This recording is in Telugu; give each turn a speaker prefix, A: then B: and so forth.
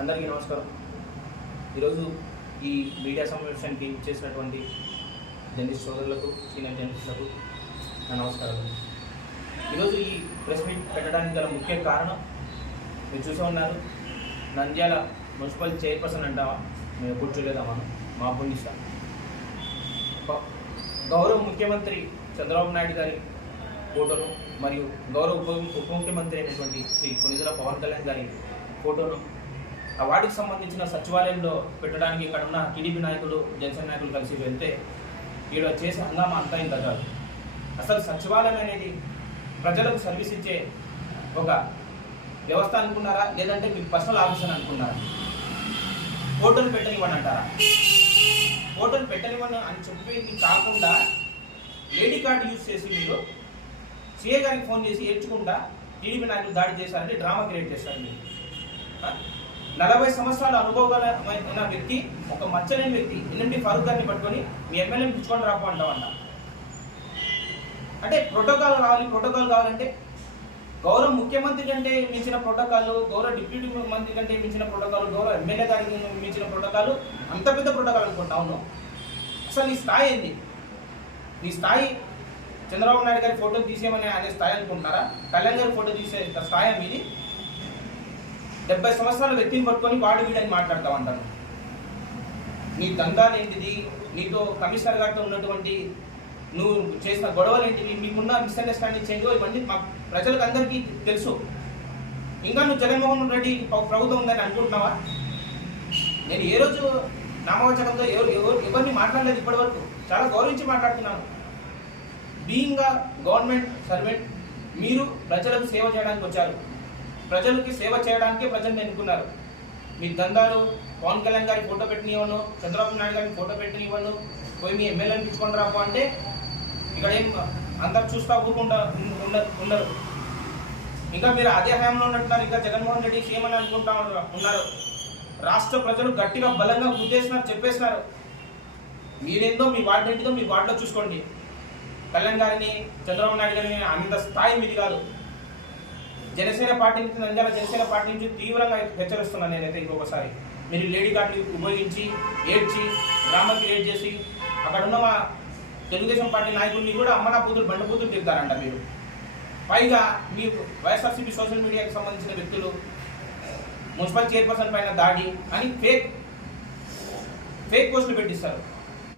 A: అందరికీ నమస్కారం. ఈరోజు ఈ మీడియా సమావేశానికి చేసినటువంటి జర్నలిస్ట్ సోదరులకు సీనియర్ జర్నలిస్టులకు నా నమస్కారం ఈరోజు ఈ ప్రెస్ మీట్ పెట్టడానికి గల ముఖ్య కారణం మీరు చూసే ఉన్నారు నంద్యాల మున్సిపల్ చైర్పర్సన్ అంటావా? మేము ఎప్పుడు మనం? మా పుణ్యస్తా గౌరవ ముఖ్యమంత్రి చంద్రబాబు నాయుడు గారి ఫోటోను మరియు గౌరవ ఉప ఉప ముఖ్యమంత్రి అయినటువంటి శ్రీ కొనిదల పవన్ కళ్యాణ్ గారి ఫోటోను ఆ వాటికి సంబంధించిన సచివాలయంలో పెట్టడానికి ఇక్కడ ఉన్న టీడీపీ నాయకులు జనసేన నాయకులు కలిసి వెళ్తే ఈడ చేసే హంగామా అంతా ఇంత కాదు. అసలు సచివాలయం అనేది ప్రజలకు సర్వీస్ ఇచ్చే ఒక వ్యవస్థ అనుకున్నారా? లేదంటే మీకు పర్సనల్ ఆఫీసర్ అనుకున్నారా? హోటల్ పెట్టనివ్వని అంటారా? హోటల్ పెట్టనివ్వను అని చెప్పేది కాకుండా లేడీ కార్డు యూజ్ చేసి మీరు సీఏ గారికి ఫోన్ చేసి ఏడ్చుకుంటా టీడీపీ నాయకులు దాడి చేశారని డ్రామా క్రియేట్ చేశారు మీరు. నలభై సంవత్సరాల అనుభవగలమైన వ్యక్తి ఒక మచ్చలేని వ్యక్తి ఎన్ఎండి ఫారూక్ గారిని పట్టుకొని మీ ఎమ్మెల్యేని పిచ్చుకొని రాపు అంటే ప్రోటోకాల్ కావాలి ప్రోటోకాల్ కావాలంటే గౌరవ ముఖ్యమంత్రి కంటే మించిన ప్రోటోకాల్ గౌరవ డిప్యూటీ మంత్రి కంటే మించిన ప్రోటోకాల్ గౌరవ ఎమ్మెల్యే గారికి మించిన ప్రోటోకాల్ అంత పెద్ద ప్రోటోకాల్ అనుకుంటా అవును అసలు నీ స్థాయి ఏంది? నీ స్థాయి చంద్రబాబు నాయుడు గారి ఫోటో తీసేయమని అనే స్థాయి అనుకుంటున్నారా? కళ్యాణ్ గారి ఫోటో తీసే స్థాయి మీది? డెబ్బై సంవత్సరాల వ్యక్తిని పట్టుకొని వాడు వీడని మాట్లాడతావు అంటారు నీ దందాలు ఏంటిది నీతో కమిషనర్ గారితో ఉన్నటువంటి నువ్వు చేసిన గొడవలు ఏంటివి మీకున్న మిస్అండర్స్టాండింగ్ చేంజ్ ఇవన్నీ మా ప్రజలకు అందరికీ తెలుసు. ఇంకా నువ్వు జగన్మోహన్ రెడ్డి ప్రభుత్వం ఉందని అనుకుంటున్నావా? నేను ఏ రోజు నామవచనంతో ఎవరు ఎవరు ఎవరిని మాట్లాడలేదు ఇప్పటివరకు. చాలా గౌరవించి మాట్లాడుతున్నాను. బీయింగ్ గవర్నమెంట్ సర్వెంట్ మీరు ప్రజలకు సేవ చేయడానికి వచ్చారు. ప్రజలకి సేవ చేయడానికే ప్రజలు ఎన్నుకున్నారు. మీ దందాలు పవన్ కళ్యాణ్ గారి ఫోటో పెట్టినివ్వను చంద్రబాబు నాయుడు గారికి ఫోటో పెట్టినివ్వను పోయి మీ ఎమ్మెల్యేని పిలుచుకొని రాపో అంటే ఇక్కడ ఏం అందరు చూస్తా ఊరుకుంటా ఉన్నారు. ఇంకా మీరు అదే హయాంలో ఉన్నట్టున్నారు. ఇంకా జగన్మోహన్ రెడ్డి సీఎం అని అనుకుంటా ఉన్నారు- రాష్ట్ర ప్రజలు గట్టిగా బలంగా గుద్దేసినారు చెప్పేసినారు. మీరేందో మీ వార్డు ఏంటిదో మీ వార్డులో చూసుకోండి. కళ్యాణ్ గారిని చంద్రబాబు నాయుడు గారిని అంత స్థాయి మీది కాదు. జనసేన పార్టీ నుంచి నంద్యాల జనసేన పార్టీ నుంచి తీవ్రంగా హెచ్చరిస్తున్నాను నేనైతే ఇంకొకసారి. మీరు లేడీ కార్డు ఉపయోగించి ఏడ్చి డ్రామా క్రియేట్ చేసి అక్కడ ఉన్న మా తెలుగుదేశం పార్టీ నాయకుల్ని కూడా అమ్మనా పూతులు బండ పూతులు తిరుగుతారంట మీరు. పైగా మీ వైఎస్ఆర్సీపీ సోషల్ మీడియాకి సంబంధించిన వ్యక్తులు మున్సిపల్ చైర్పర్సన్ పైన దాడి అని ఫేక్ ఫేక్ పోస్టులు పెట్టిస్తారు.